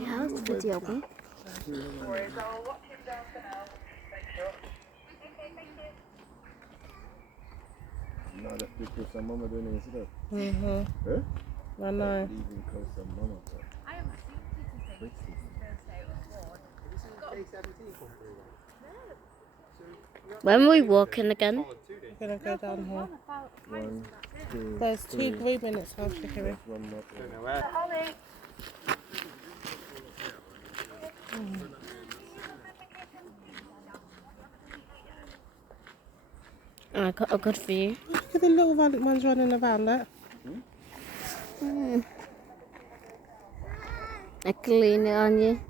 Ja, видео. No, that's because some mama doing it instead. Mhm. Eh? I know. Leaving close some mama. When are we walking again? We're gonna go down here. 1, 2, There's 2 3. minutes South Shikari. One more. I got a good view. Look at the little ones running around there. I can lean it on you.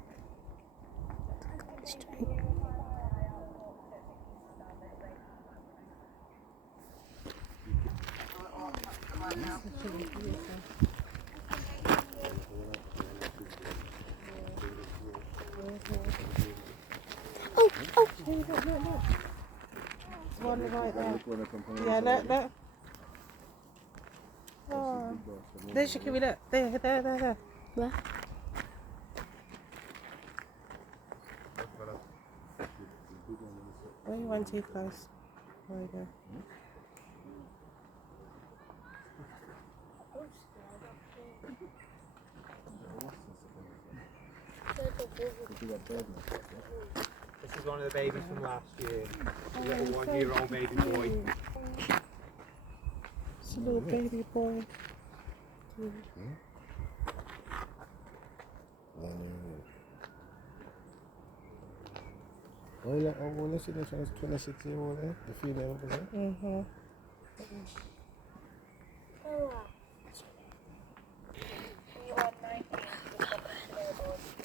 Oh. One right there. Yeah, look. Oh. There's Shikari, look. There. Where? Oh, you went too close. There we go. This is one of the babies from last year. A little 1-year-old baby boy. It's a little baby boy. Oh, let's see, that's 26-year-old there, the female over there. Mhm.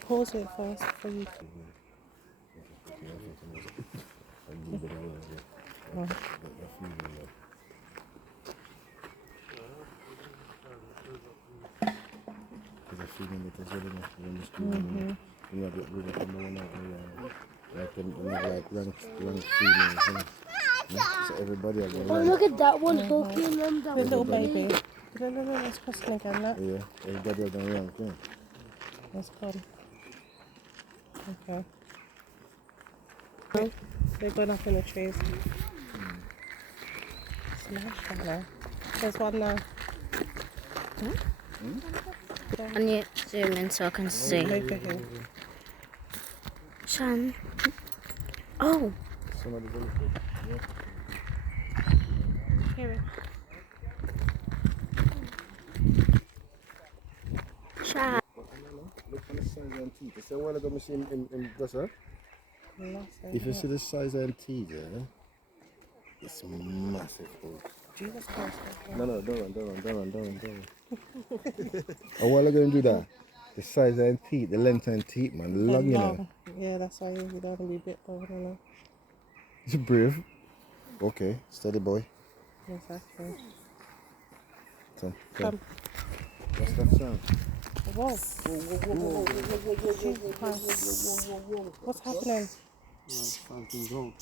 Pause it first before you. There's a female that is in the school. You know, get rid of the one out like them like ranked females. So everybody are going Oh, look at that one hooking them The down. little baby. No, it's crossing again, look. Yeah, everybody are going rank, yeah. It's gone. Okay. They're going up in the trees. Smash that now. There's one now. And you zoom in so I can see. Over here. Shan. Oh. Somebody go Here. Shan. Look on the size and teeth. It's a while ago machine in Brussels. Massive. If you see the size and teeth, it's massive. Jesus Christ. No, don't run. A while ago you do that. The size and teeth, the length and teeth, man. Long, you know. Yeah, that's why you don't want to be bit over there. You're brave. Okay, steady boy. Exactly. Come. Come. What's that sound? Whoa. Jesus Christ. What's happening? Something's wrong.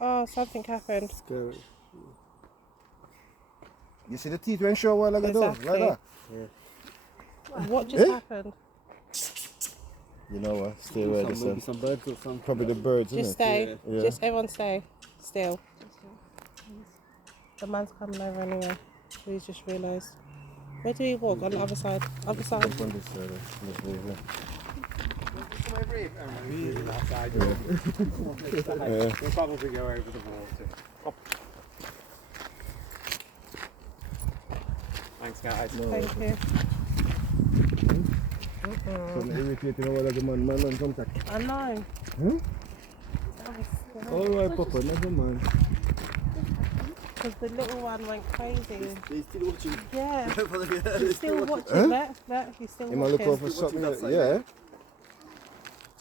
Oh, something happened. Scary. You see the teeth went show a while ago, Exactly. like that? What just happened? You know what? Stay away. Maybe some birds or something. Probably the birds, Just isn't it? stay. Yeah. Just everyone stay. Still. The man's coming over anyway. We just realised. Where do we walk? On the other side. Other side. Jump on this side. This way, yeah. We'll probably go over the water. Thanks, guys. Thank you. Some irritating over the man contact. I know. Hmm? That was All right, Papa, never mind. because the little one went crazy. They still watching. Yeah. He's still watching. Look, he's still You might look out watching. for something. outside, Yeah.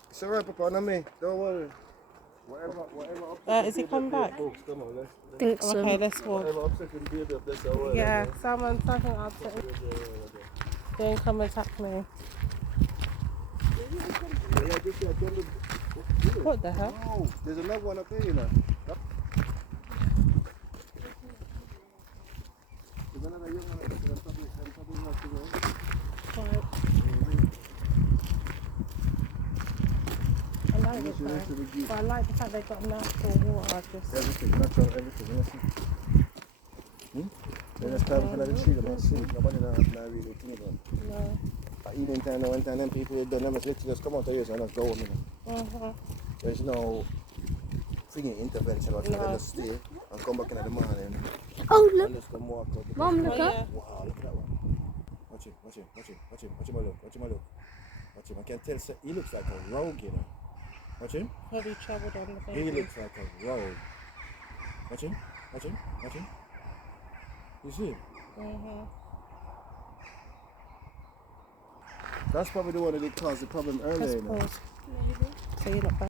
It's alright, Papa, not me. Don't worry. Whatever. Is he coming back? Folks, come on, let's. Think so. Okay, let's walk. Whatever upsetting baby up this hour. Yeah, something upset. Don't come attack me. What the hell? Oh, there's another one up there, you know. There's another young one up there. Probably not to go. Right. Unless you went to the gate. But I like the fact they got natural water. Just Everything, natural, everything, you see? They just come from the tree, they must see. Nobody not really think about it. no. At evening time, one time, them people they don't let you just come out of here and just go home, you know. There's no thingy intervention or them just stay and come back in the morning Oh, look. and just come walk out. Mom, look Oh, up. yeah. Wow, look at that one. Watch him, watch him, watch him, watch him, watch him, look, watch him, look. Watch him, I can tell he looks like a rogue, you know. Watch him. Probably travelled on the He baby. looks like a rogue. Watch him, watch him, watch him. You see? That's probably the one that caused the problem earlier, Let's you know. pause. So you're not back.